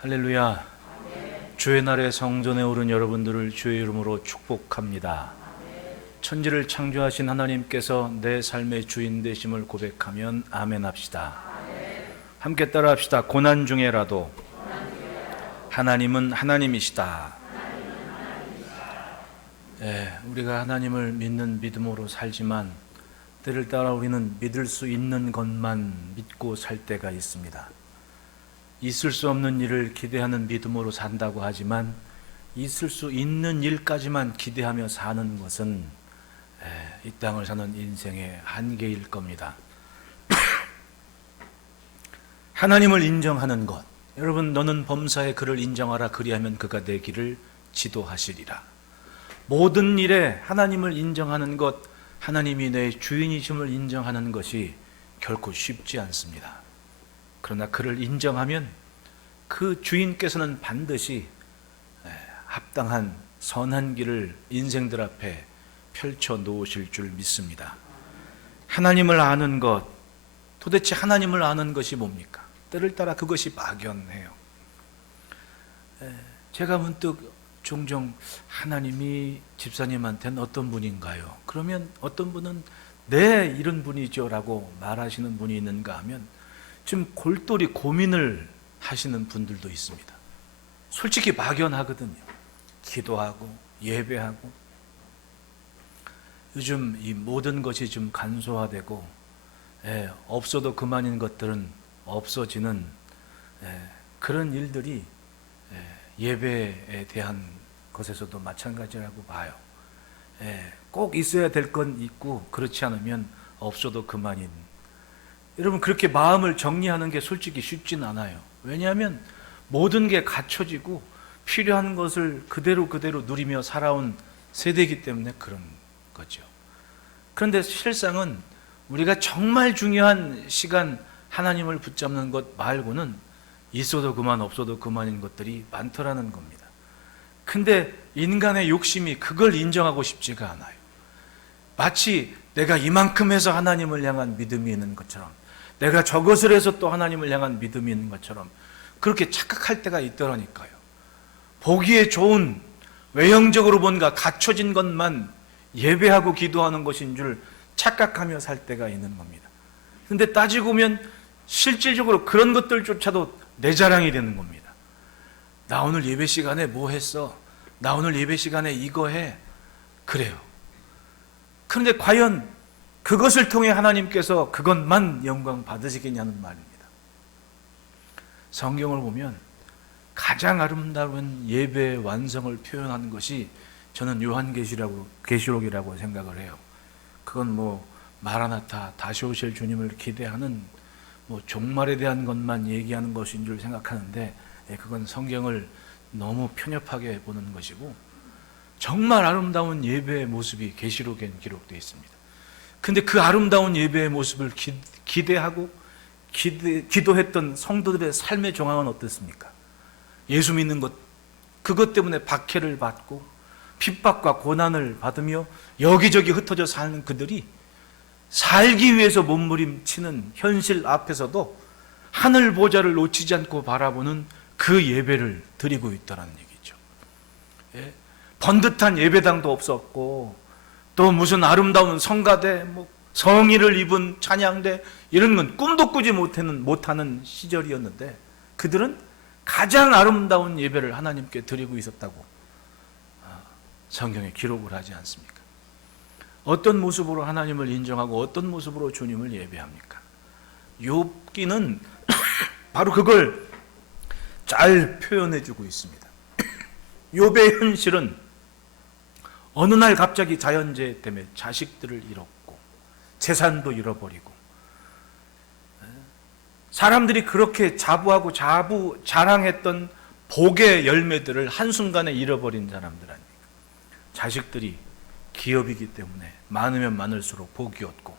할렐루야. 주의 날에 성전에 오른 여러분들을 주의 이름으로 축복합니다. 천지를 창조하신 하나님께서 내 삶의 주인 되심을 고백하면 아멘 합시다. 함께 따라 합시다. 고난 중에라도 하나님은 하나님이시다. 우리가 하나님을 믿는 믿음으로 살지만 때를 따라 우리는 믿을 수 있는 것만 믿고 살 때가 있습니다. 있을 수 없는 일을 기대하는 믿음으로 산다고 하지만 있을 수 있는 일까지만 기대하며 사는 것은 이 땅을 사는 인생의 한계일 겁니다. 하나님을 인정하는 것, 여러분, 너는 범사에 그를 인정하라, 그리하면 그가 내 길을 지도하시리라. 모든 일에 하나님을 인정하는 것, 하나님이 내 주인이심을 인정하는 것이 결코 쉽지 않습니다. 그러나 그를 인정하면 그 주인께서는 반드시 합당한 선한 길을 인생들 앞에 펼쳐 놓으실 줄 믿습니다. 하나님을 아는 것, 도대체 하나님을 아는 것이 뭡니까? 때를 따라 그것이 막연해요. 제가 문득 종종 하나님이 집사님한테는 어떤 분인가요? 그러면 어떤 분은 네, 이런 분이죠 라고 말하시는 분이 있는가 하면 지금 골똘히 고민을 하시는 분들도 있습니다. 솔직히 막연하거든요. 기도하고 예배하고 요즘 이 모든 것이 좀 간소화되고 없어도 그만인 것들은 없어지는 그런 일들이 예배에 대한 것에서도 마찬가지라고 봐요. 꼭 있어야 될 건 있고 그렇지 않으면 없어도 그만인. 여러분, 그렇게 마음을 정리하는 게 솔직히 쉽진 않아요. 왜냐하면 모든 게 갖춰지고 필요한 것을 그대로 누리며 살아온 세대이기 때문에 그런 거죠. 그런데 실상은 우리가 정말 중요한 시간 하나님을 붙잡는 것 말고는 있어도 그만 없어도 그만인 것들이 많더라는 겁니다. 근데 인간의 욕심이 그걸 인정하고 싶지가 않아요. 마치 내가 이만큼 해서 하나님을 향한 믿음이 있는 것처럼, 내가 저것을 해서 또 하나님을 향한 믿음이 있는 것처럼 그렇게 착각할 때가 있더라니까요. 보기에 좋은 외형적으로 뭔가 갖춰진 것만 예배하고 기도하는 것인 줄 착각하며 살 때가 있는 겁니다. 그런데 따지고 보면 실질적으로 그런 것들조차도 내 자랑이 되는 겁니다. 나 오늘 예배 시간에 뭐 했어? 나 오늘 예배 시간에 이거 해. 그래요. 그런데 과연 그것을 통해 하나님께서 그것만 영광 받으시겠냐는 말입니다. 성경을 보면 가장 아름다운 예배의 완성을 표현하는 것이 저는 요한계시록이라고 생각을 해요. 그건 마라나타, 다시 오실 주님을 기대하는 종말에 대한 것만 얘기하는 것인 줄 생각하는데 그건 성경을 너무 편협하게 보는 것이고, 정말 아름다운 예배의 모습이 계시록에 기록되어 있습니다. 근데 그 아름다운 예배의 모습을 기대하고 기도했던 성도들의 삶의 정황은 어떻습니까? 예수 믿는 것, 그것 때문에 박해를 받고 핍박과 고난을 받으며 여기저기 흩어져 사는 그들이 살기 위해서 몸부림치는 현실 앞에서도 하늘 보좌를 놓치지 않고 바라보는 그 예배를 드리고 있다는 얘기죠. 번듯한 예배당도 없었고, 또 무슨 아름다운 성가대, 성의를 입은 찬양대, 이런 건 꿈도 꾸지 못하는 시절이었는데 그들은 가장 아름다운 예배를 하나님께 드리고 있었다고 성경에 기록을 하지 않습니까? 어떤 모습으로 하나님을 인정하고 어떤 모습으로 주님을 예배합니까? 욥기는 바로 그걸 잘 표현해주고 있습니다. 욥의 현실은 어느 날 갑자기 자연재해 때문에 자식들을 잃었고 재산도 잃어버리고, 사람들이 그렇게 자부하고 자랑했던 복의 열매들을 한순간에 잃어버린 사람들 아닙니까? 자식들이 기업이기 때문에 많으면 많을수록 복이 없고,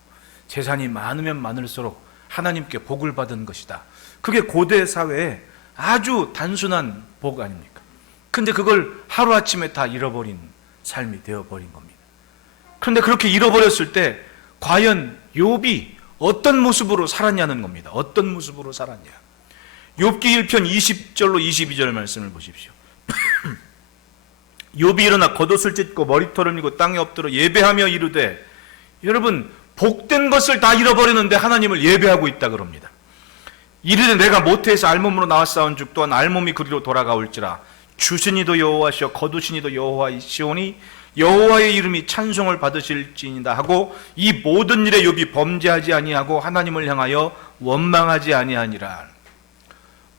재산이 많으면 많을수록 하나님께 복을 받은 것이다. 그게 고대 사회의 아주 단순한 복 아닙니까? 근데 그걸 하루아침에 다 잃어버린 삶이 되어버린 겁니다. 그런데 그렇게 잃어버렸을 때 과연 욥이 어떤 모습으로 살았냐는 겁니다. 어떤 모습으로 살았냐. 욥기 1편 20절로 22절 말씀을 보십시오. 욥이 일어나 겉옷을 찢고 머리털을 밀고 땅에 엎드려 예배하며 이르되, 여러분 복된 것을 다 잃어버리는데 하나님을 예배하고 있다 그럽니다. 이르되 내가 모태에서 알몸으로 나왔사온즉 또한 알몸이 그리로 돌아가올지라. 주신이도 여호와시오 거두신이도 여호와이시오니 여호와의 이름이 찬송을 받으실지니이다 하고 이 모든 일에 욥이 범죄하지 아니하고 하나님을 향하여 원망하지 아니하니라.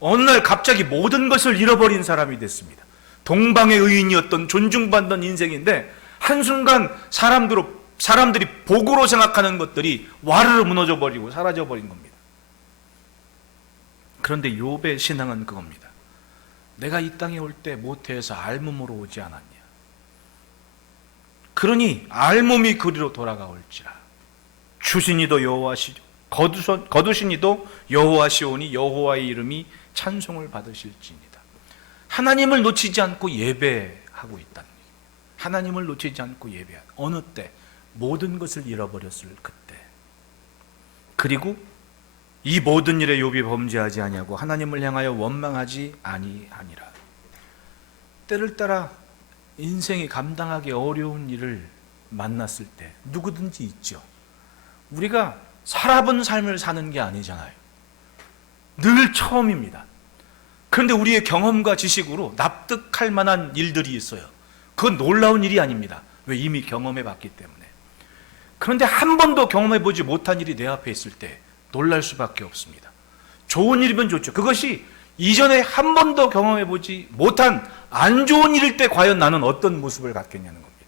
어느 날 갑자기 모든 것을 잃어버린 사람이 됐습니다. 동방의 의인이었던 존중받던 인생인데 한순간 사람들이 복으로 생각하는 것들이 와르르 무너져 버리고 사라져 버린 겁니다. 그런데 욥의 신앙은 그겁니다. 내가 이 땅에 올 때 모태에서 알몸으로 오지 않았냐. 그러니 알몸이 그리로 돌아가올지라. 주신이도 여호와시오 거두신이도 여호와시오니 여호와의 이름이 찬송을 받으실지니이다. 하나님을 놓치지 않고 예배하고 있다는 얘기입니다. 하나님을 놓치지 않고 예배하는 어느 때 모든 것을 잃어버렸을 그때. 그리고 이 모든 일에 욥이 범죄하지 아니하고 하나님을 향하여 원망하지 아니하니라. 때를 따라 인생이 감당하기 어려운 일을 만났을 때 누구든지 있죠. 우리가 살아본 삶을 사는 게 아니잖아요. 늘 처음입니다. 그런데 우리의 경험과 지식으로 납득할 만한 일들이 있어요. 그건 놀라운 일이 아닙니다. 왜? 이미 경험해 봤기 때문에. 그런데 한 번도 경험해 보지 못한 일이 내 앞에 있을 때 놀랄 수밖에 없습니다. 좋은 일이면 좋죠. 그것이 이전에 한 번도 경험해 보지 못한 안 좋은 일일 때 과연 나는 어떤 모습을 갖겠냐는 겁니다.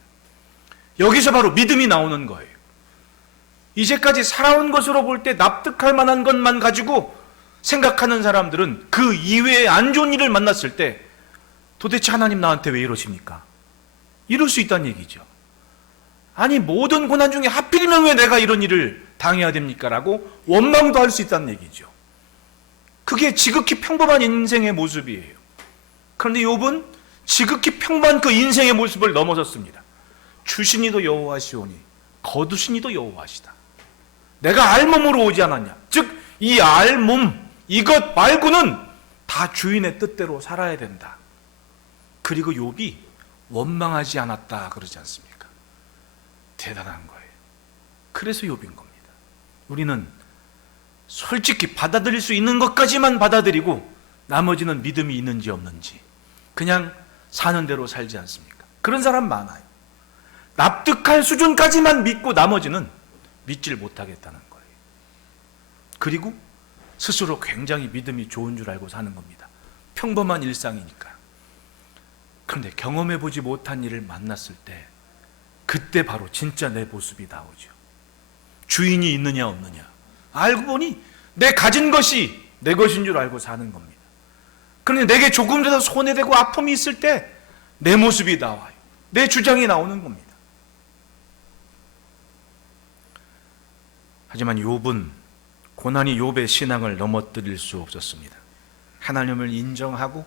여기서 바로 믿음이 나오는 거예요. 이제까지 살아온 것으로 볼 때 납득할 만한 것만 가지고 생각하는 사람들은 그 이외의 안 좋은 일을 만났을 때 도대체 하나님 나한테 왜 이러십니까? 이럴 수 있다는 얘기죠. 아니 모든 고난 중에 하필이면 왜 내가 이런 일을 당해야 됩니까? 라고 원망도 할 수 있다는 얘기죠. 그게 지극히 평범한 인생의 모습이에요. 그런데 욥은 지극히 평범한 그 인생의 모습을 넘어섰습니다. 주신이도 여호와시오니 거두신이도 여호와시다. 내가 알몸으로 오지 않았냐. 즉 이 알몸 이것 말고는 다 주인의 뜻대로 살아야 된다. 그리고 욥이 원망하지 않았다 그러지 않습니까? 대단한 거예요. 그래서 욥인 겁니다. 우리는 솔직히 받아들일 수 있는 것까지만 받아들이고 나머지는 믿음이 있는지 없는지 그냥 사는 대로 살지 않습니까? 그런 사람 많아요. 납득할 수준까지만 믿고 나머지는 믿질 못하겠다는 거예요. 그리고 스스로 굉장히 믿음이 좋은 줄 알고 사는 겁니다. 평범한 일상이니까. 그런데 경험해보지 못한 일을 만났을 때 그때 바로 진짜 내 모습이 나오죠. 주인이 있느냐 없느냐. 알고 보니 내 가진 것이 내 것인 줄 알고 사는 겁니다. 그런데 내게 조금이라도 손해되고 아픔이 있을 때 내 모습이 나와요. 내 주장이 나오는 겁니다. 하지만 욥은 고난이 욥의 신앙을 넘어뜨릴 수 없었습니다. 하나님을 인정하고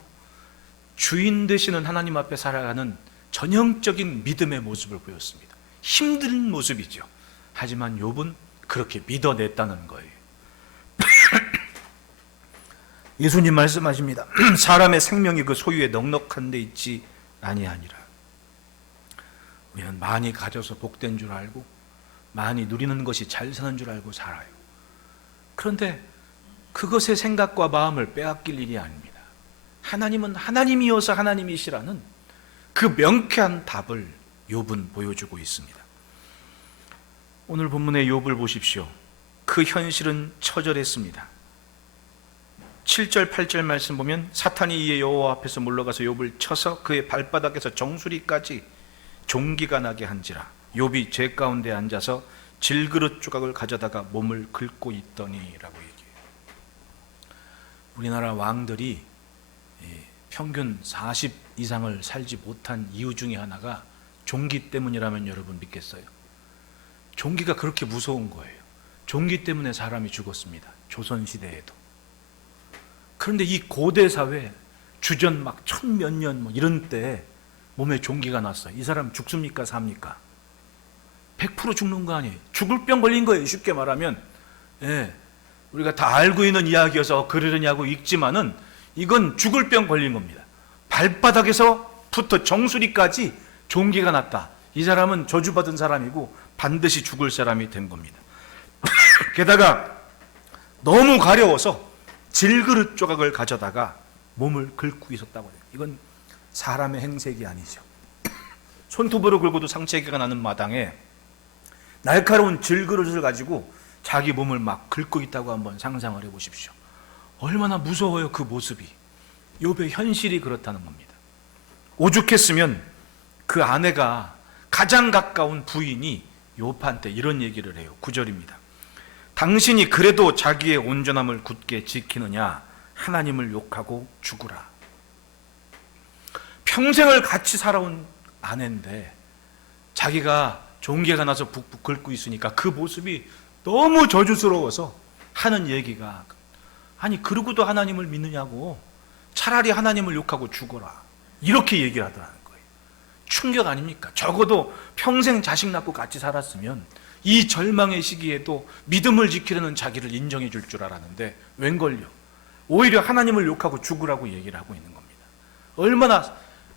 주인 되시는 하나님 앞에 살아가는 전형적인 믿음의 모습을 보였습니다. 힘든 모습이죠. 하지만 욥은 그렇게 믿어냈다는 거예요. 예수님 말씀하십니다. 사람의 생명이 그 소유에 넉넉한 데 있지 아니하니라. 우리는 많이 가져서 복된 줄 알고 많이 누리는 것이 잘 사는 줄 알고 살아요. 그런데 그것의 생각과 마음을 빼앗길 일이 아닙니다. 하나님은 하나님이어서 하나님이시라는 그 명쾌한 답을 욥은 보여주고 있습니다. 오늘 본문의 욥을 보십시오. 그 현실은 처절했습니다. 7절 8절 말씀 보면 사탄이 이에 여호와 앞에서 물러가서 욥을 쳐서 그의 발바닥에서 정수리까지 종기가 나게 한지라. 욥이 제 가운데 앉아서 질그릇 조각을 가져다가 몸을 긁고 있더니라고 얘기해요. 우리나라 왕들이 평균 40 이상을 살지 못한 이유 중에 하나가 종기 때문이라면 여러분 믿겠어요? 종기가 그렇게 무서운 거예요. 종기 때문에 사람이 죽었습니다. 조선시대에도. 그런데 이 고대 사회 주전 막 1000몇 년 이런 때 몸에 종기가 났어요. 이 사람 죽습니까? 삽니까? 100% 죽는 거 아니에요. 죽을 병 걸린 거예요. 쉽게 말하면. 예. 우리가 다 알고 있는 이야기여서 그러려냐고 읽지만은 이건 죽을 병 걸린 겁니다. 발바닥에서부터 정수리까지 종기가 났다. 이 사람은 저주받은 사람이고 반드시 죽을 사람이 된 겁니다. 게다가 너무 가려워서 질그릇 조각을 가져다가 몸을 긁고 있었다고 해요. 이건 사람의 행색이 아니죠. 손톱으로 긁어도 상처가 나는 마당에 날카로운 질그릇을 가지고 자기 몸을 막 긁고 있다고 한번 상상을 해보십시오. 얼마나 무서워요, 그 모습이. 욥의 현실이 그렇다는 겁니다. 오죽했으면 그 아내가 가장 가까운 부인이 욥한테 이런 얘기를 해요. 9절입니다. 당신이 그래도 자기의 온전함을 굳게 지키느냐? 하나님을 욕하고 죽으라. 평생을 같이 살아온 아내인데 자기가 종괴가 나서 북북 긁고 있으니까 그 모습이 너무 저주스러워서 하는 얘기가, 아니 그러고도 하나님을 믿느냐고, 차라리 하나님을 욕하고 죽어라, 이렇게 얘기를 하더라는 거예요. 충격 아닙니까? 적어도 평생 자식 낳고 같이 살았으면 이 절망의 시기에도 믿음을 지키려는 자기를 인정해 줄 줄 알았는데 웬걸요, 오히려 하나님을 욕하고 죽으라고 얘기를 하고 있는 겁니다. 얼마나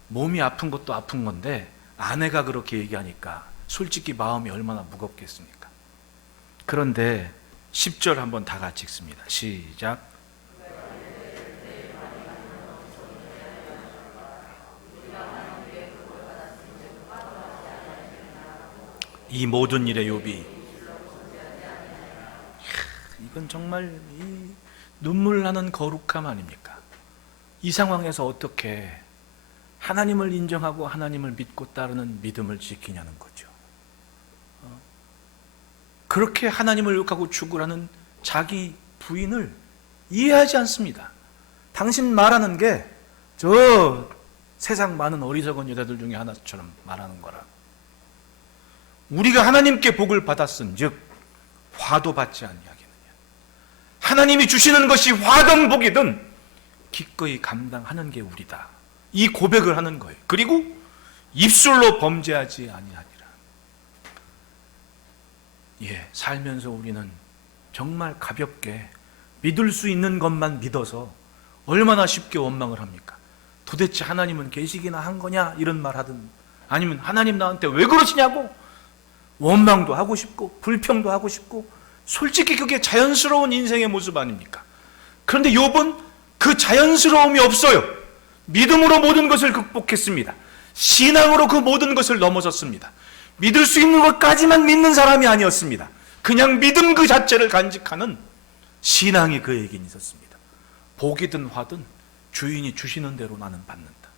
몸이 아픈 것도 아픈 건데 아내가 그렇게 얘기하니까 솔직히 마음이 얼마나 무겁겠습니까? 그런데 10절 한번 다 같이 읽습니다. 시작. 이 모든 일에 욥이, 이건 정말 눈물 나는 거룩함 아닙니까? 이 상황에서 어떻게 하나님을 인정하고 하나님을 믿고 따르는 믿음을 지키냐는 거죠. 그렇게 하나님을 욕하고 죽으라는 자기 부인을 이해하지 않습니다. 당신 말하는 게 저 세상 많은 어리석은 여자들 중에 하나처럼 말하는 거라. 우리가 하나님께 복을 받았은즉 화도 받지 아니하겠느냐. 하나님이 주시는 것이 화든 복이든 기꺼이 감당하는 게 우리다. 이 고백을 하는 거예요. 그리고 입술로 범죄하지 아니하니라. 살면서 우리는 정말 가볍게 믿을 수 있는 것만 믿어서 얼마나 쉽게 원망을 합니까? 도대체 하나님은 계시기나 한 거냐? 이런 말 하든, 아니면 하나님 나한테 왜 그러시냐고 원망도 하고 싶고 불평도 하고 싶고, 솔직히 그게 자연스러운 인생의 모습 아닙니까? 그런데 욥은 그 자연스러움이 없어요. 믿음으로 모든 것을 극복했습니다. 신앙으로 그 모든 것을 넘어섰습니다. 믿을 수 있는 것까지만 믿는 사람이 아니었습니다. 그냥 믿음 그 자체를 간직하는 신앙이 그에겐 있었습니다. 복이든 화든 주인이 주시는 대로 나는 받는다.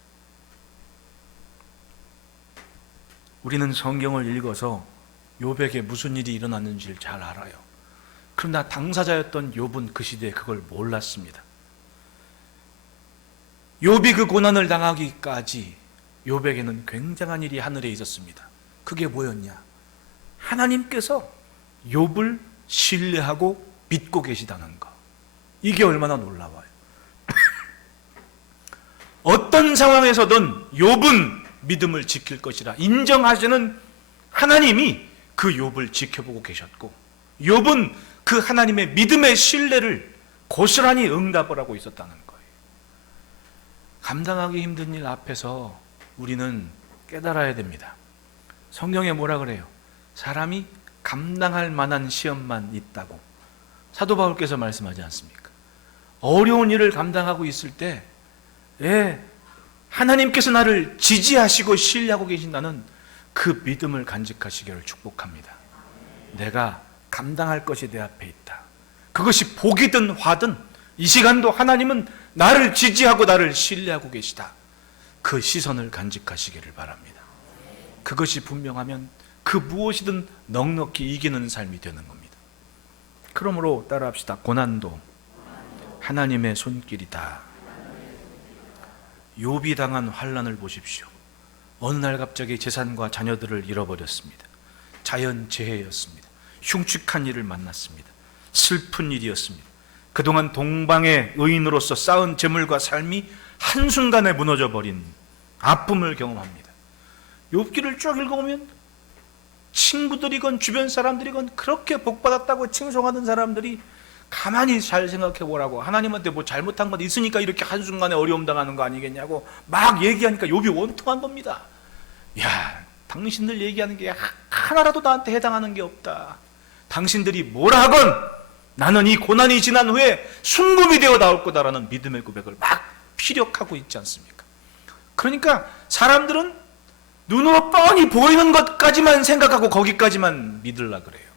우리는 성경을 읽어서 욥에게 무슨 일이 일어났는지를 잘 알아요. 그러나 당사자였던 욥은 그 시대에 그걸 몰랐습니다. 욥이 그 고난을 당하기까지 욥에게는 굉장한 일이 하늘에 있었습니다. 그게 뭐였냐? 하나님께서 욥을 신뢰하고 믿고 계시다는 거. 이게 얼마나 놀라워요. 어떤 상황에서든 욥은 믿음을 지킬 것이라 인정하시는 하나님이 그 욥을 지켜보고 계셨고, 욥은 그 하나님의 믿음의 신뢰를 고스란히 응답을 하고 있었다는 거예요. 감당하기 힘든 일 앞에서 우리는 깨달아야 됩니다. 성경에 뭐라 그래요? 사람이 감당할 만한 시험만 있다고 사도 바울께서 말씀하지 않습니까? 어려운 일을 감당하고 있을 때 하나님께서 나를 지지하시고 신뢰하고 계신다는 그 믿음을 간직하시기를 축복합니다. 내가 감당할 것이 내 앞에 있다. 그것이 복이든 화든 이 시간도 하나님은 나를 지지하고 나를 신뢰하고 계시다. 그 시선을 간직하시기를 바랍니다. 그것이 분명하면 그 무엇이든 넉넉히 이기는 삶이 되는 겁니다. 그러므로 따라합시다. 고난도 하나님의 손길이다. 욥이 당한 환난을 보십시오. 어느 날 갑자기 재산과 자녀들을 잃어버렸습니다. 자연재해였습니다. 흉측한 일을 만났습니다. 슬픈 일이었습니다. 그동안 동방의 의인으로서 쌓은 재물과 삶이 한순간에 무너져버린 아픔을 경험합니다. 욥기를 쭉 읽어보면 친구들이건 주변 사람들이건 그렇게 복받았다고 칭송하던 사람들이 가만히 잘 생각해 보라고. 하나님한테 뭐 잘못한 건 있으니까 이렇게 한순간에 어려움 당하는 거 아니겠냐고 막 얘기하니까 욥이 원통한 겁니다. 야, 당신들 얘기하는 게 하나라도 나한테 해당하는 게 없다. 당신들이 뭐라 하건 나는 이 고난이 지난 후에 순금이 되어 나올 거다라는 믿음의 고백을 막 피력하고 있지 않습니까? 그러니까 사람들은 눈으로 뻔히 보이는 것까지만 생각하고 거기까지만 믿으려 그래요.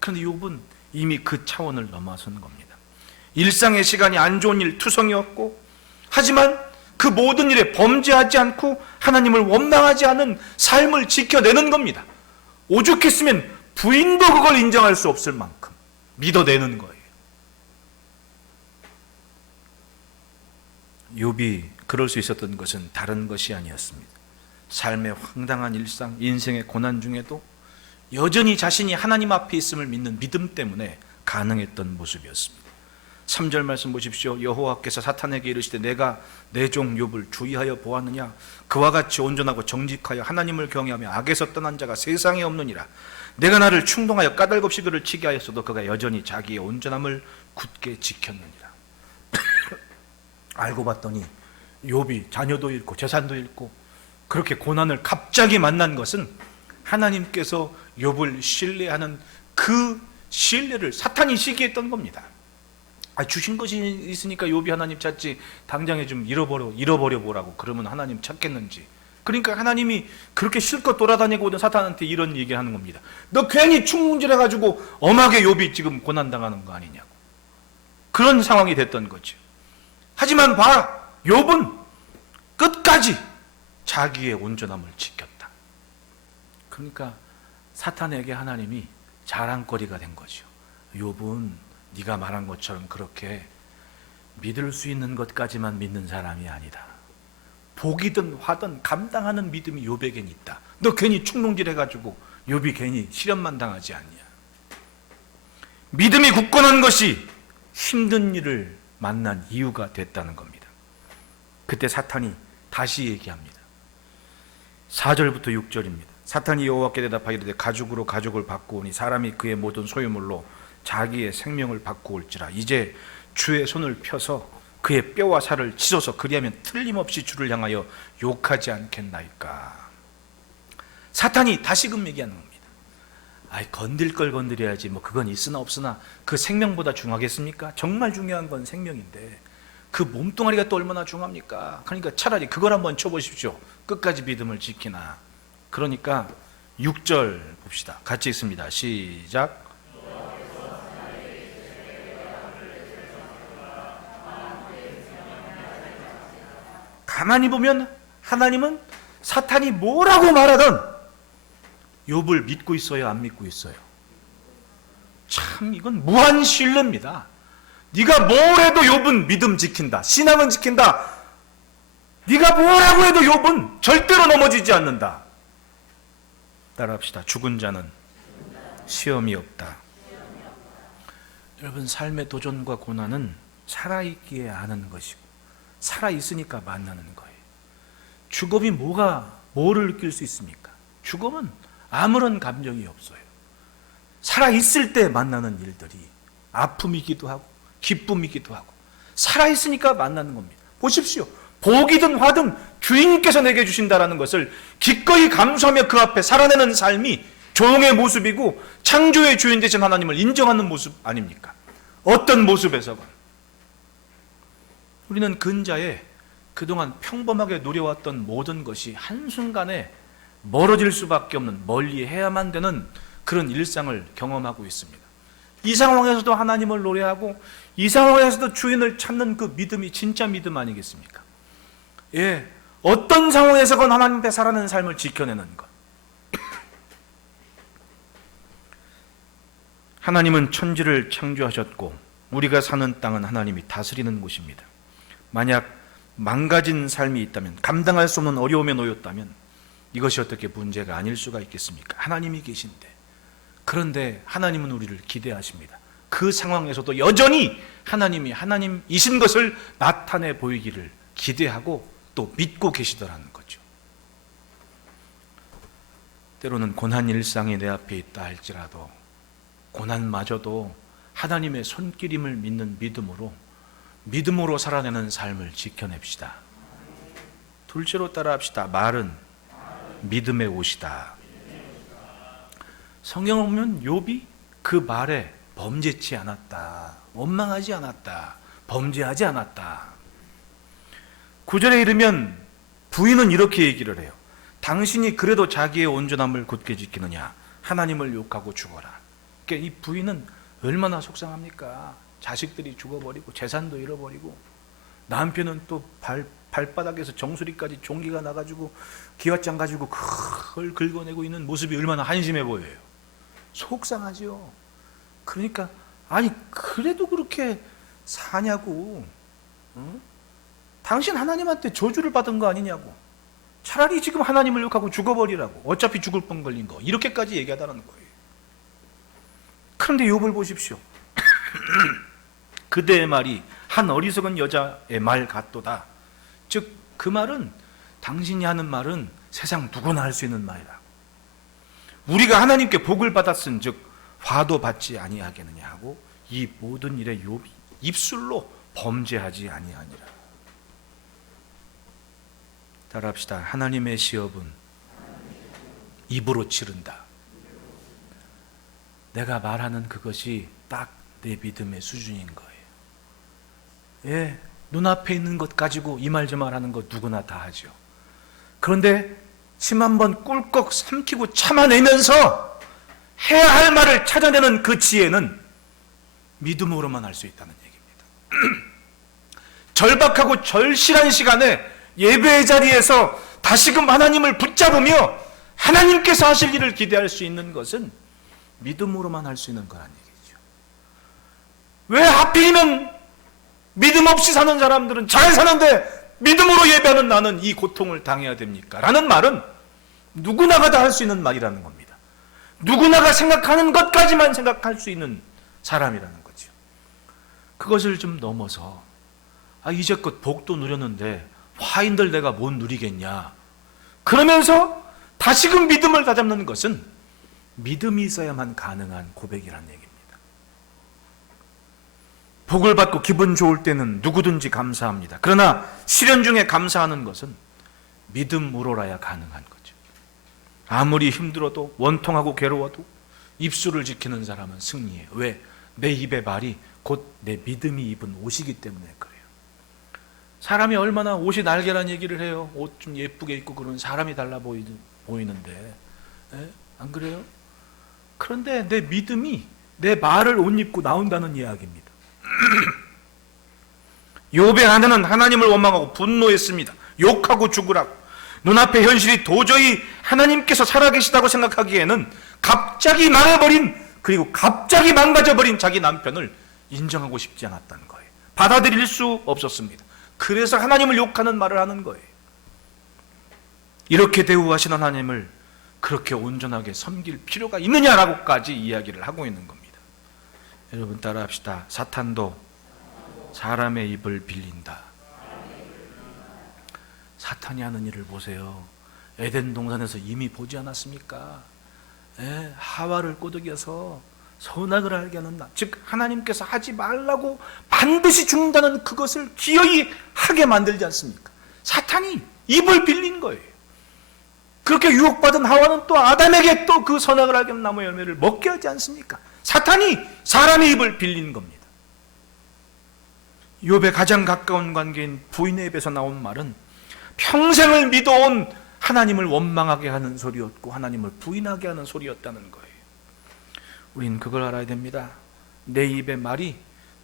그런데 욥은 이미 그 차원을 넘어선 겁니다. 일상의 시간이 안 좋은 일 투성이었고, 하지만 그 모든 일에 범죄하지 않고 하나님을 원망하지 않은 삶을 지켜내는 겁니다. 오죽했으면 부인도 그걸 인정할 수 없을 만큼 믿어내는 거예요. 욥이 그럴 수 있었던 것은 다른 것이 아니었습니다. 삶의 황당한 일상, 인생의 고난 중에도 여전히 자신이 하나님 앞에 있음을 믿는 믿음 때문에 가능했던 모습이었습니다. 3절 말씀 보십시오. 여호와께서 사탄에게 이르시되 내가 내 종 욥을 주의하여 보았느냐? 그와 같이 온전하고 정직하여 하나님을 경외하며 악에서 떠난 자가 세상에 없느니라. 내가 나를 충동하여 까닭없이 그를 치게 하였어도 그가 여전히 자기의 온전함을 굳게 지켰느니라. 알고 봤더니 욥이 자녀도 잃고 재산도 잃고 그렇게 고난을 갑자기 만난 것은 하나님께서 욥을 신뢰하는 그 신뢰를 사탄이 시기했던 겁니다. 주신 것이 있으니까 욥이 하나님 찾지 당장에 좀 잃어버려 보라고 그러면 하나님 찾겠는지. 그러니까 하나님이 그렇게 실컷 돌아다니고 오던 사탄한테 이런 얘기를 하는 겁니다. 너 괜히 충문질해가지고 엄하게 욥이 지금 고난당하는 거 아니냐고. 그런 상황이 됐던 거죠. 하지만 봐, 욥은 끝까지 자기의 온전함을 지켰다. 그러니까 사탄에게 하나님이 자랑거리가 된 거죠. 욥은 네가 말한 것처럼 그렇게 믿을 수 있는 것까지만 믿는 사람이 아니다. 복이든 화든 감당하는 믿음이 욥에겐 있다. 너 괜히 충동질 해가지고 욥이 괜히 시련만 당하지 않냐. 믿음이 굳건한 것이 힘든 일을 만난 이유가 됐다는 겁니다. 그때 사탄이 다시 얘기합니다. 4절부터 6절입니다. 사탄이 여호와께 대답하여 이르되 가죽으로 가죽을 바꾸오니 사람이 그의 모든 소유물로 자기의 생명을 바꾸올지라. 이제 주의 손을 펴서 그의 뼈와 살을 찢어서 그리하면 틀림없이 주를 향하여 욕하지 않겠나이까. 사탄이 다시금 얘기하는 겁니다. 건들 걸 건드려야지 뭐 그건 있으나 없으나 그 생명보다 중하겠습니까? 정말 중요한 건 생명인데 그 몸뚱아리가 또 얼마나 중합니까? 그러니까 차라리 그걸 한번 쳐보십시오. 끝까지 믿음을 지키나. 그러니까 6절 봅시다. 같이 읽습니다. 시작. 가만히 보면 하나님은 사탄이 뭐라고 말하든 욥을 믿고 있어요, 안 믿고 있어요? 참 이건 무한 신뢰입니다. 네가 뭘 해도 욥은 믿음 지킨다, 신앙은 지킨다. 네가 뭐라고 해도 욥은 절대로 넘어지지 않는다. 따라합시다. 죽은 자는 시험이 없다. 여러분, 삶의 도전과 고난은 살아있기에 아는 것이고 살아있으니까 만나는 거예요. 죽음이 뭐를 느낄 수 있습니까? 죽음은 아무런 감정이 없어요. 살아있을 때 만나는 일들이 아픔이기도 하고 기쁨이기도 하고 살아있으니까 만나는 겁니다. 보십시오. 복이든 화든 주인께서 내게 주신다라는 것을 기꺼이 감수하며 그 앞에 살아내는 삶이 종의 모습이고 창조의 주인 되신 하나님을 인정하는 모습 아닙니까? 어떤 모습에서건 우리는 근자에 그동안 평범하게 누려왔던 모든 것이 한순간에 멀어질 수밖에 없는, 멀리 해야만 되는 그런 일상을 경험하고 있습니다. 이 상황에서도 하나님을 노래하고 이 상황에서도 주인을 찾는 그 믿음이 진짜 믿음 아니겠습니까? 예, 어떤 상황에서건 하나님 앞에 살아내는 삶을 지켜내는 것. 하나님은 천지를 창조하셨고 우리가 사는 땅은 하나님이 다스리는 곳입니다. 만약 망가진 삶이 있다면, 감당할 수 없는 어려움에 놓였다면 이것이 어떻게 문제가 아닐 수가 있겠습니까? 하나님이 계신데. 그런데 하나님은 우리를 기대하십니다. 그 상황에서도 여전히 하나님이 하나님이신 것을 나타내 보이기를 기대하고 또 믿고 계시더라는 거죠. 때로는 고난 일상이 내 앞에 있다 할지라도 고난마저도 하나님의 손길임을 믿는 믿음으로 살아내는 삶을 지켜냅시다. 둘째로 따라합시다. 말은 믿음의 옷이다. 성경을 보면 욥이 그 말에 범죄치 않았다, 원망하지 않았다, 범죄하지 않았다. 9절에 이르면 부인은 이렇게 얘기를 해요. 당신이 그래도 자기의 온전함을 굳게 지키느냐, 하나님을 욕하고 죽어라. 그러니까 이 부인은 얼마나 속상합니까? 자식들이 죽어버리고 재산도 잃어버리고 남편은 또 발바닥에서 정수리까지 종기가 나가지고 기왓장 가지고 그걸 긁어내고 있는 모습이 얼마나 한심해 보여요. 속상하죠. 그러니까 아니 그래도 그렇게 사냐고. 당신 하나님한테 저주를 받은 거 아니냐고. 차라리 지금 하나님을 욕하고 죽어버리라고. 어차피 죽을 뻔 걸린 거. 이렇게까지 얘기하다는 거예요. 그런데 욥을 보십시오. 그대의 말이 한 어리석은 여자의 말 같도다. 즉 그 말은, 당신이 하는 말은 세상 누구나 할 수 있는 말이라. 우리가 하나님께 복을 받았은 즉 화도 받지 아니하겠느냐 하고 이 모든 일에 욥이 입술로 범죄하지 아니하니라. 따라합시다. 하나님의 시업은 입으로 치른다. 내가 말하는 그것이 딱 내 믿음의 수준인 거예요. 예, 눈앞에 있는 것 가지고 이 말 저 말 하는 거 누구나 다 하죠. 그런데 침 한번 꿀꺽 삼키고 참아내면서 해야 할 말을 찾아내는 그 지혜는 믿음으로만 할 수 있다는 얘기입니다. 절박하고 절실한 시간에 예배의 자리에서 다시금 하나님을 붙잡으며 하나님께서 하실 일을 기대할 수 있는 것은 믿음으로만 할 수 있는 거란 얘기죠. 왜 하필이면 믿음 없이 사는 사람들은 잘 사는데 믿음으로 예배하는 나는 이 고통을 당해야 됩니까? 라는 말은 누구나가 다 할 수 있는 말이라는 겁니다. 누구나가 생각하는 것까지만 생각할 수 있는 사람이라는 거죠. 그것을 좀 넘어서 이제껏 복도 누렸는데 화인들 내가 못 누리겠냐, 그러면서 다시금 믿음을 다잡는 것은 믿음이 있어야만 가능한 고백이라는 얘기입니다. 복을 받고 기분 좋을 때는 누구든지 감사합니다. 그러나 시련 중에 감사하는 것은 믿음으로라야 가능한 거죠. 아무리 힘들어도 원통하고 괴로워도 입술을 지키는 사람은 승리해요. 왜? 내 입의 말이 곧 내 믿음이 입은 옷이기 때문에 그래요. 사람이 얼마나 옷이 날개란 얘기를 해요. 옷 좀 예쁘게 입고 그러면 사람이 달라 보이는데, 안 그래요? 그런데 내 믿음이 내 말을 옷 입고 나온다는 이야기입니다. 욥의 아내는 하나님을 원망하고 분노했습니다. 욕하고 죽으라고. 눈앞의 현실이 도저히 하나님께서 살아계시다고 생각하기에는 갑자기 망해버린, 그리고 갑자기 망가져버린 자기 남편을 인정하고 싶지 않았다는 거예요. 받아들일 수 없었습니다. 그래서 하나님을 욕하는 말을 하는 거예요. 이렇게 대우하신 하나님을 그렇게 온전하게 섬길 필요가 있느냐라고까지 이야기를 하고 있는 겁니다. 여러분 따라합시다. 사탄도 사람의 입을 빌린다. 사탄이 하는 일을 보세요. 에덴 동산에서 이미 보지 않았습니까? 하와를 꼬드겨서 선악을 알게 하는 나, 즉 하나님께서 하지 말라고 반드시 죽는다는 그것을 기어이 하게 만들지 않습니까? 사탄이 입을 빌린 거예요. 그렇게 유혹받은 하와는 또 아담에게 또 그 선악을 알게 하는 나무의 열매를 먹게 하지 않습니까? 사탄이 사람의 입을 빌린 겁니다. 욥의 가장 가까운 관계인 부인의 입에서 나온 말은 평생을 믿어온 하나님을 원망하게 하는 소리였고 하나님을 부인하게 하는 소리였다는 거예요. 우린 그걸 알아야 됩니다. 내 입의 말이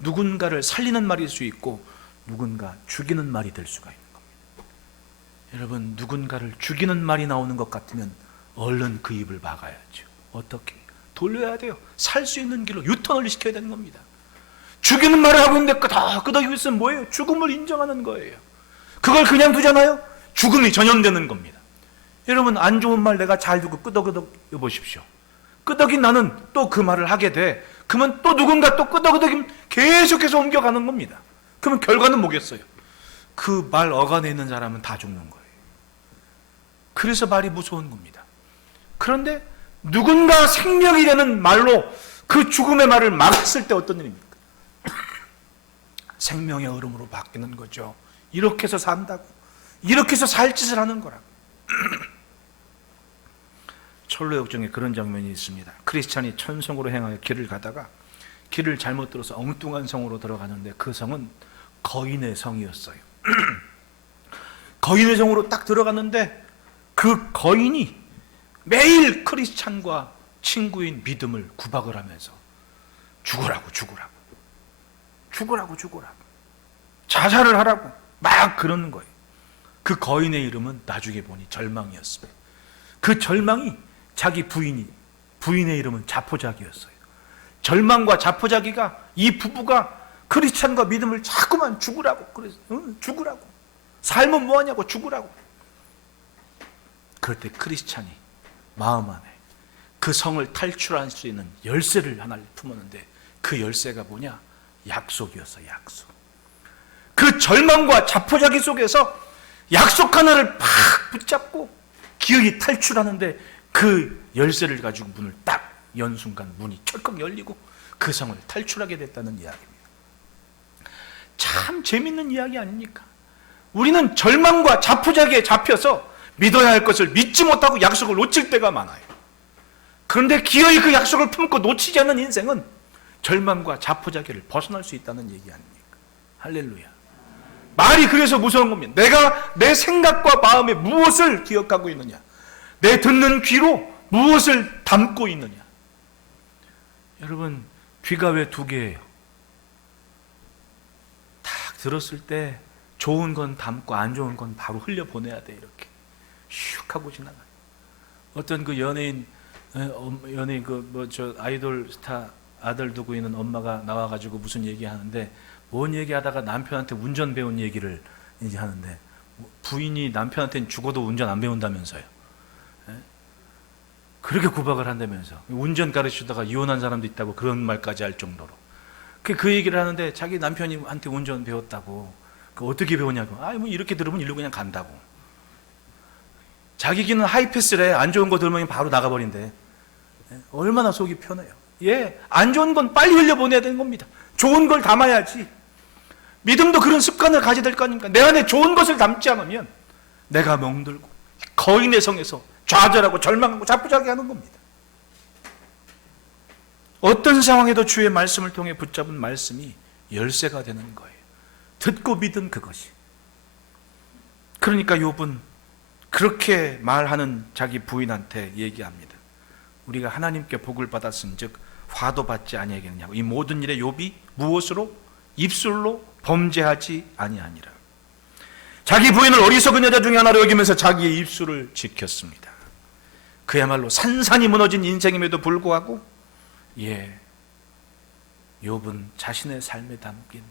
누군가를 살리는 말일 수 있고 누군가 죽이는 말이 될 수가 있는 겁니다. 여러분, 누군가를 죽이는 말이 나오는 것 같으면 얼른 그 입을 막아야죠. 어떻게? 돌려야 돼요. 살 수 있는 길로 유턴을 시켜야 되는 겁니다. 죽이는 말을 하고 있는데 끄덕이고 있으면 뭐예요? 죽음을 인정하는 거예요. 그걸 그냥 두잖아요? 죽음이 전염되는 겁니다. 여러분, 안 좋은 말 내가 잘 두고 끄덕끄덕 여보십시오. 끄덕인 나는 또 그 말을 하게 돼. 그러면 또 누군가 또 끄덕끄덕이면 계속해서 옮겨가는 겁니다. 그러면 결과는 뭐겠어요? 그 말 어간에 있는 사람은 다 죽는 거예요. 그래서 말이 무서운 겁니다. 그런데 누군가 생명이 되는 말로 그 죽음의 말을 막았을 때 어떤 일입니까? 생명의 얼음으로 바뀌는 거죠. 이렇게 해서 산다고, 이렇게 해서 살 짓을 하는 거라고. 철로역 중에 그런 장면이 있습니다. 크리스찬이 천성으로 행하여 길을 가다가 길을 잘못 들어서 엉뚱한 성으로 들어가는데 그 성은 거인의 성이었어요. 거인의 성으로 딱 들어갔는데 그 거인이 매일 크리스찬과 친구인 믿음을 구박을 하면서 죽으라고 자살을 하라고 막 그러는 거예요. 그 거인의 이름은 나중에 보니 절망이었습니다. 그 절망이 자기 부인의 이름은 자포자기였어요. 절망과 자포자기가, 이 부부가 크리스찬과 믿음을 자꾸만 죽으라고, 그래서 죽으라고, 삶은 뭐하냐고, 죽으라고. 그럴 때 크리스찬이 마음 안에 그 성을 탈출할 수 있는 열쇠를 하나를 품었는데 그 열쇠가 뭐냐? 약속이었어. 약속. 그 절망과 자포자기 속에서 약속 하나를 팍 붙잡고 기어이 탈출하는데 그 열쇠를 가지고 문을 딱 연 순간 문이 철컥 열리고 그 성을 탈출하게 됐다는 이야기입니다. 참 재밌는 이야기 아닙니까? 우리는 절망과 자포자기에 잡혀서 믿어야 할 것을 믿지 못하고 약속을 놓칠 때가 많아요. 그런데 기어이 그 약속을 품고 놓치지 않는 인생은 절망과 자포자기를 벗어날 수 있다는 얘기 아닙니까? 할렐루야. 말이 그래서 무서운 겁니다. 내가 내 생각과 마음에 무엇을 기억하고 있느냐, 내 듣는 귀로 무엇을 담고 있느냐. 여러분, 귀가 왜 두 개예요? 딱 들었을 때 좋은 건 담고 안 좋은 건 바로 흘려보내야 돼. 이렇게 슉 하고 지나가요. 어떤 그 연예인 저 아이돌 스타 아들 두고 있는 엄마가 나와가지고 무슨 얘기하는데, 뭔 얘기하다가 남편한테 운전 배운 얘기를 이제 하는데, 부인이 남편한테는 죽어도 운전 안 배운다면서요. 그렇게 구박을 한다면서. 운전 가르치다가 이혼한 사람도 있다고 그런 말까지 할 정도로. 그 얘기를 하는데 자기 남편한테 운전 배웠다고. 어떻게 배웠냐고. 뭐 이렇게 들으면 일로 그냥 간다고. 자기 귀는 하이패스래. 안 좋은 거 들으면 바로 나가버린대. 얼마나 속이 편해요. 안 좋은 건 빨리 흘려보내야 되는 겁니다. 좋은 걸 담아야지. 믿음도 그런 습관을 가져야 될 거 아닙니까? 내 안에 좋은 것을 담지 않으면 내가 멍들고 거인의 성에서 좌절하고 절망하고 자포자기 하는 겁니다. 어떤 상황에도 주의 말씀을 통해 붙잡은 말씀이 열쇠가 되는 거예요. 듣고 믿은 그것이. 그러니까 욥은 그렇게 말하는 자기 부인한테 얘기합니다. 우리가 하나님께 복을 받았은즉 화도 받지 아니하겠느냐고. 이 모든 일에 욥이 무엇으로? 입술로 범죄하지 아니하니라. 자기 부인을 어리석은 여자 중에 하나로 여기면서 자기의 입술을 지켰습니다. 그야말로 산산이 무너진 인생임에도 불구하고 욥은 자신의 삶에 담긴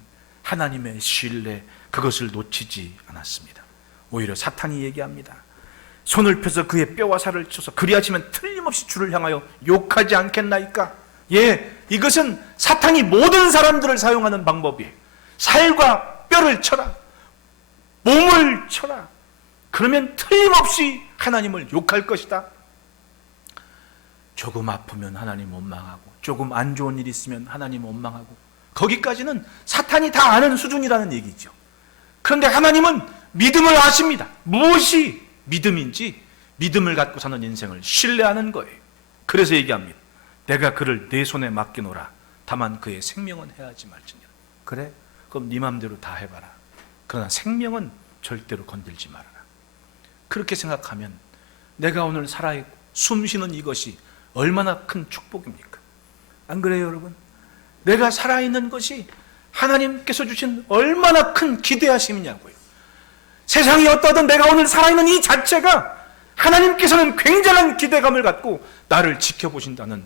하나님의 신뢰, 그것을 놓치지 않았습니다. 오히려 사탄이 얘기합니다. 손을 펴서 그의 뼈와 살을 쳐서 그리하시면 틀림없이 주를 향하여 욕하지 않겠나이까. 이것은 사탄이 모든 사람들을 사용하는 방법이에요. 살과 뼈를 쳐라, 몸을 쳐라. 그러면 틀림없이 하나님을 욕할 것이다. 조금 아프면 하나님 원망하고, 조금 안 좋은 일이 있으면 하나님 원망하고, 거기까지는 사탄이 다 아는 수준이라는 얘기죠. 그런데 하나님은 믿음을 아십니다. 무엇이 믿음인지, 믿음을 갖고 사는 인생을 신뢰하는 거예요. 그래서 얘기합니다. 내가 그를 내 손에 맡기노라. 다만 그의 생명은 해하지 말지니라. 그래? 그럼 네 맘대로 다 해봐라. 그러나 생명은 절대로 건들지 말아라. 그렇게 생각하면 내가 오늘 살아있고 숨쉬는 이것이 얼마나 큰 축복입니까? 안 그래요, 여러분? 내가 살아있는 것이 하나님께서 주신 얼마나 큰 기대하심이냐고요. 세상이 어떠든 내가 오늘 살아있는 이 자체가 하나님께서는 굉장한 기대감을 갖고 나를 지켜보신다는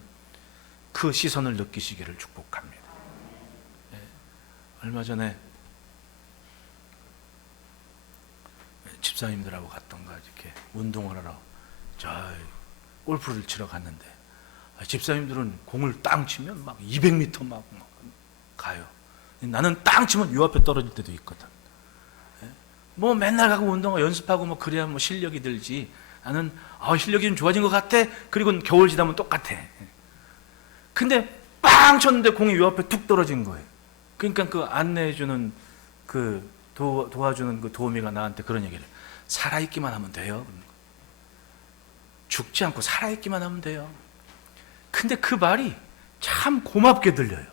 그 시선을 느끼시기를 축복합니다. 얼마 전에 집사님들하고 갔던가 이렇게 운동을 하러 저 골프를 치러 갔는데, 집사님들은 공을 땅 치면 막 200m 막 가요. 나는 땅 치면 요 앞에 떨어질 때도 있거든. 뭐 맨날 가고 운동하고 연습하고 뭐 그래야 뭐 실력이 들지. 나는 실력이 좀 좋아진 것 같아. 그리고 겨울 지나면 똑같아. 근데 꽝 쳤는데 공이 요 앞에 툭 떨어진 거예요. 그러니까 그 안내해주는 그 도와주는 그 도우미가 나한테 그런 얘기를 해요. 살아있기만 하면 돼요. 죽지 않고 살아있기만 하면 돼요. 근데 그 말이 참 고맙게 들려요.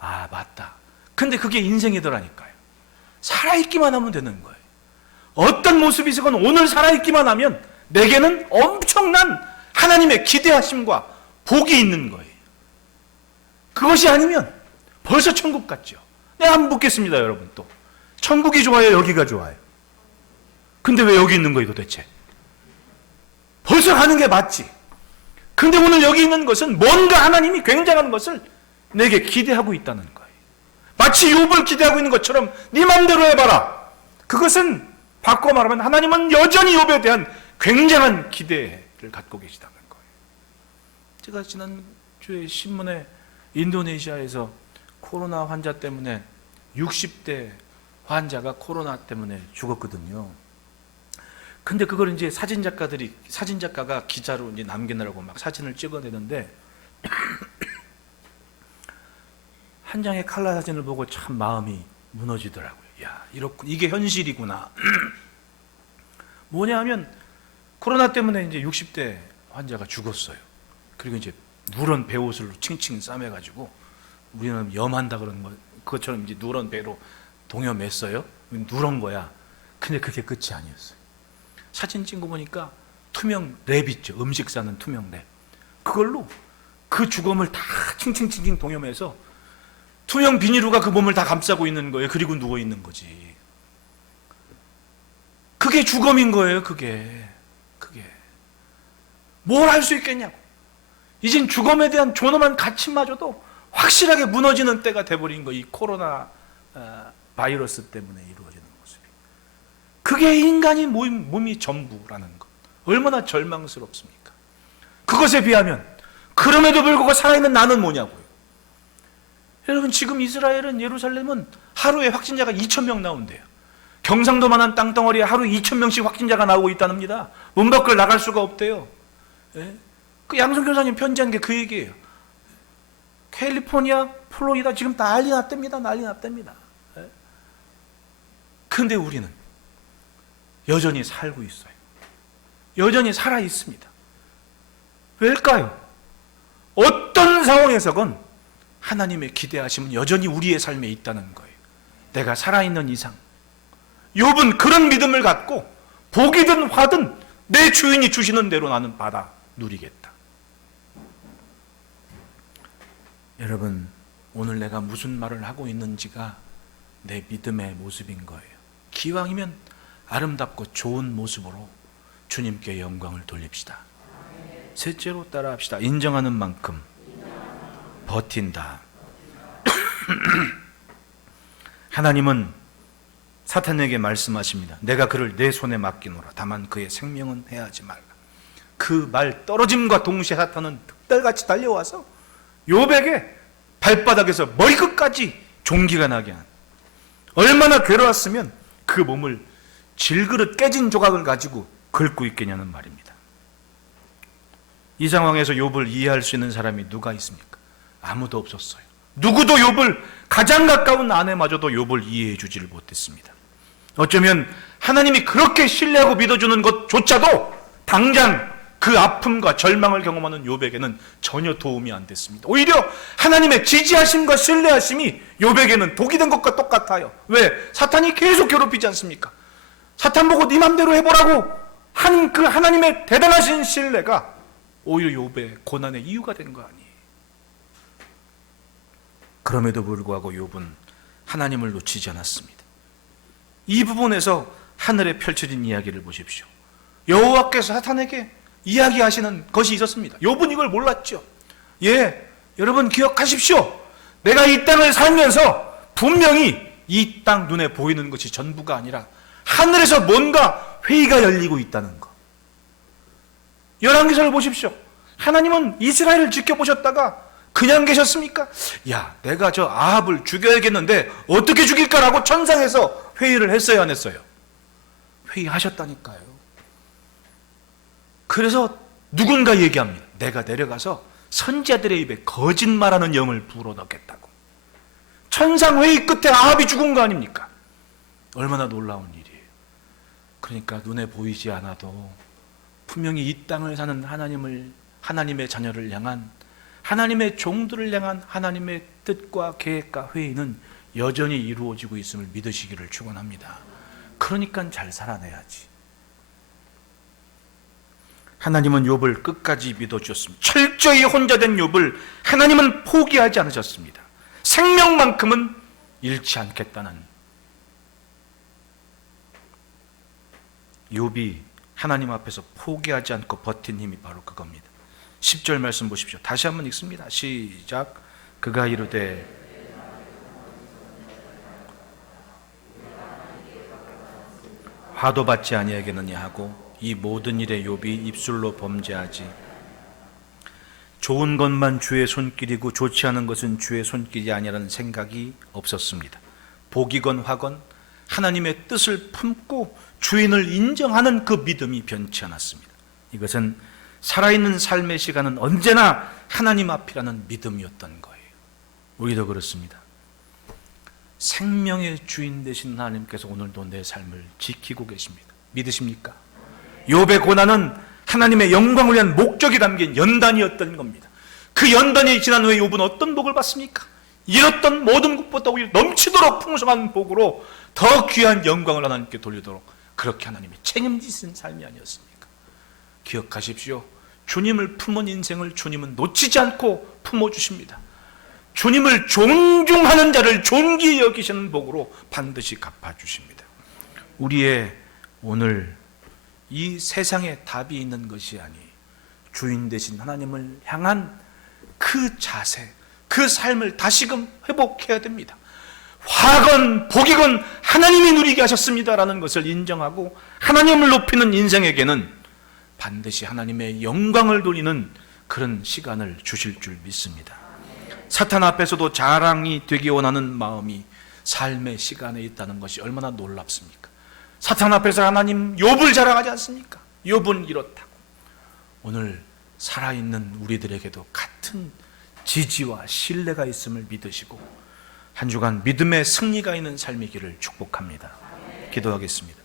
아, 맞다. 근데 그게 인생이더라니까요. 살아있기만 하면 되는 거예요. 어떤 모습이건 오늘 살아있기만 하면 내게는 엄청난 하나님의 기대하심과 복이 있는 거예요. 그것이 아니면 벌써 천국 같죠. 내가 한번 묻겠습니다, 여러분. 또 천국이 좋아요, 여기가 좋아요? 근데 왜 여기 있는 거예요, 도대체? 벌써 가는 게 맞지. 근데 오늘 여기 있는 것은 뭔가 하나님이 굉장한 것을 내게 기대하고 있다는 거예요. 마치 욥을 기대하고 있는 것처럼 네 맘대로 해봐라. 그것은 바꿔 말하면 하나님은 여전히 욥에 대한 굉장한 기대를 갖고 계시다는 거예요. 제가 지난주에 신문에 인도네시아에서 코로나 환자 때문에 60대 환자가 코로나 때문에 죽었거든요. 근데 그걸 이제 사진작가가 기자로 이제 남기느라고 막 사진을 찍어내는데 한 장의 칼라 사진을 보고 참 마음이 무너지더라고요. 야, 이게 현실이구나. 뭐냐 하면 코로나 때문에 이제 60대 환자가 죽었어요. 그리고 이제 누런 베옷을 칭칭 싸매가지고 우리는 염한다 그러는 거, 그것처럼 이제 누런 배로 동여맸어요. 누런 거야. 근데 그게 끝이 아니었어요. 사진 찍고 보니까 투명 랩 있죠. 음식 싸는 투명 랩. 그걸로 그 주검을 다 칭칭칭칭 동여매서 투명 비닐루가 그 몸을 다 감싸고 있는 거예요. 그리고 누워 있는 거지. 그게 주검인 거예요. 그게 뭘 할 수 있겠냐고. 이젠 주검에 대한 존엄한 가치마저도 확실하게 무너지는 때가 돼버린 거예요. 이 코로나 바이러스 때문에 이루어지는 모습이. 그게 인간이 몸이 전부라는 것. 얼마나 절망스럽습니까? 그것에 비하면 그럼에도 불구하고 살아있는 나는 뭐냐고요. 여러분, 지금 이스라엘은, 예루살렘은 하루에 확진자가 2,000명 나온대요. 경상도만한 땅덩어리에 하루에 2,000명씩 확진자가 나오고 있다는니다. 문 밖을 나갈 수가 없대요. 예? 그 양성 교사님 편지한 게 그 얘기예요. 캘리포니아, 플로리다 지금 난리 났답니다. 난리 났답니다. 예? 근데 우리는 여전히 살고 있어요. 여전히 살아 있습니다. 왜일까요? 어떤 상황에서건 하나님의 기대하심은 여전히 우리의 삶에 있다는 거예요. 내가 살아있는 이상. 욥은 그런 믿음을 갖고 복이든 화든 내 주인이 주시는 대로 나는 받아 누리겠다. 여러분, 오늘 내가 무슨 말을 하고 있는지가 내 믿음의 모습인 거예요. 기왕이면 아름답고 좋은 모습으로 주님께 영광을 돌립시다. 셋째로 따라합시다. 인정하는 만큼 버틴다. 하나님은 사탄에게 말씀하십니다. 내가 그를 내 손에 맡기노라. 다만 그의 생명은 해하지 말라. 그 말 떨어짐과 동시에 사탄은 득달같이 달려와서 욥에게 발바닥에서 머리끝까지 종기가 나게 한, 얼마나 괴로웠으면 그 몸을 질그릇 깨진 조각을 가지고 긁고 있겠냐는 말입니다. 이 상황에서 욥을 이해할 수 있는 사람이 누가 있습니까? 아무도 없었어요. 누구도 욥을, 가장 가까운 아내마저도 욥을 이해해 주지를 못했습니다. 어쩌면 하나님이 그렇게 신뢰하고 믿어주는 것조차도 당장 그 아픔과 절망을 경험하는 욥에게는 전혀 도움이 안 됐습니다. 오히려 하나님의 지지하심과 신뢰하심이 욥에게는 독이 된 것과 똑같아요. 왜? 사탄이 계속 괴롭히지 않습니까? 사탄 보고 네 맘대로 해보라고 한 그 하나님의 대단하신 신뢰가 오히려 욥의 고난의 이유가 된 거 아니에요. 그럼에도 불구하고 욥은 하나님을 놓치지 않았습니다. 이 부분에서 하늘에 펼쳐진 이야기를 보십시오. 여호와께서 사탄에게 이야기하시는 것이 있었습니다. 욥은 이걸 몰랐죠. 예, 여러분 기억하십시오. 내가 이 땅을 살면서 분명히 이 땅 눈에 보이는 것이 전부가 아니라 하늘에서 뭔가 회의가 열리고 있다는 것. 열왕기서를 보십시오. 하나님은 이스라엘을 지켜보셨다가 그냥 계셨습니까? 야, 내가 저 아합을 죽여야겠는데 어떻게 죽일까라고 천상에서 회의를 했어요, 안 했어요? 회의하셨다니까요. 그래서 누군가 얘기합니다. 내가 내려가서 선지자들의 입에 거짓말하는 영을 불어넣겠다고. 천상회의 끝에 아합이 죽은 거 아닙니까? 얼마나 놀라운 일이에요. 그러니까 눈에 보이지 않아도 분명히 이 땅을 사는 하나님의 자녀를 향한, 하나님의 종들을 향한 하나님의 뜻과 계획과 회의는 여전히 이루어지고 있음을 믿으시기를 축원합니다. 그러니까 잘 살아내야지. 하나님은 욥을 끝까지 믿어주셨습니다. 철저히 혼자 된 욥을 하나님은 포기하지 않으셨습니다. 생명만큼은 잃지 않겠다는. 욥이 하나님 앞에서 포기하지 않고 버틴 힘이 바로 그겁니다. 10절 말씀 보십시오. 다시 한번 읽습니다. 시작. 그가 이르되 화도 받지 아니하겠느냐 하고 이 모든 일에 욥이 입술로 범죄하지. 좋은 것만 주의 손길이고 좋지 않은 것은 주의 손길이 아니라는 생각이 없었습니다. 복이건 화건 하나님의 뜻을 품고 주인을 인정하는 그 믿음이 변치 않았습니다. 이것은 살아있는 삶의 시간은 언제나 하나님 앞이라는 믿음이었던 거예요. 우리도 그렇습니다. 생명의 주인 되신 하나님께서 오늘도 내 삶을 지키고 계십니다. 믿으십니까? 욥의 고난은 하나님의 영광을 위한 목적이 담긴 연단이었던 겁니다. 그 연단이 지난 후에 욥은 어떤 복을 받습니까? 잃었던 모든 것보다 오히려 넘치도록 풍성한 복으로 더 귀한 영광을 하나님께 돌리도록 그렇게 하나님이 책임지신 삶이 아니었습니까? 기억하십시오. 주님을 품은 인생을 주님은 놓치지 않고 품어주십니다. 주님을 존중하는 자를 존귀히 여기시는 복으로 반드시 갚아주십니다. 우리의 오늘 이 세상에 답이 있는 것이 아니 주인 되신 하나님을 향한 그 자세, 그 삶을 다시금 회복해야 됩니다. 화건 복이건 하나님이 누리게 하셨습니다라는 것을 인정하고 하나님을 높이는 인생에게는 반드시 하나님의 영광을 돌리는 그런 시간을 주실 줄 믿습니다. 사탄 앞에서도 자랑이 되기 원하는 마음이 삶의 시간에 있다는 것이 얼마나 놀랍습니까? 사탄 앞에서 하나님 욥을 자랑하지 않습니까? 욥은 이렇다고. 오늘 살아있는 우리들에게도 같은 지지와 신뢰가 있음을 믿으시고 한 주간 믿음의 승리가 있는 삶이기를 축복합니다. 기도하겠습니다.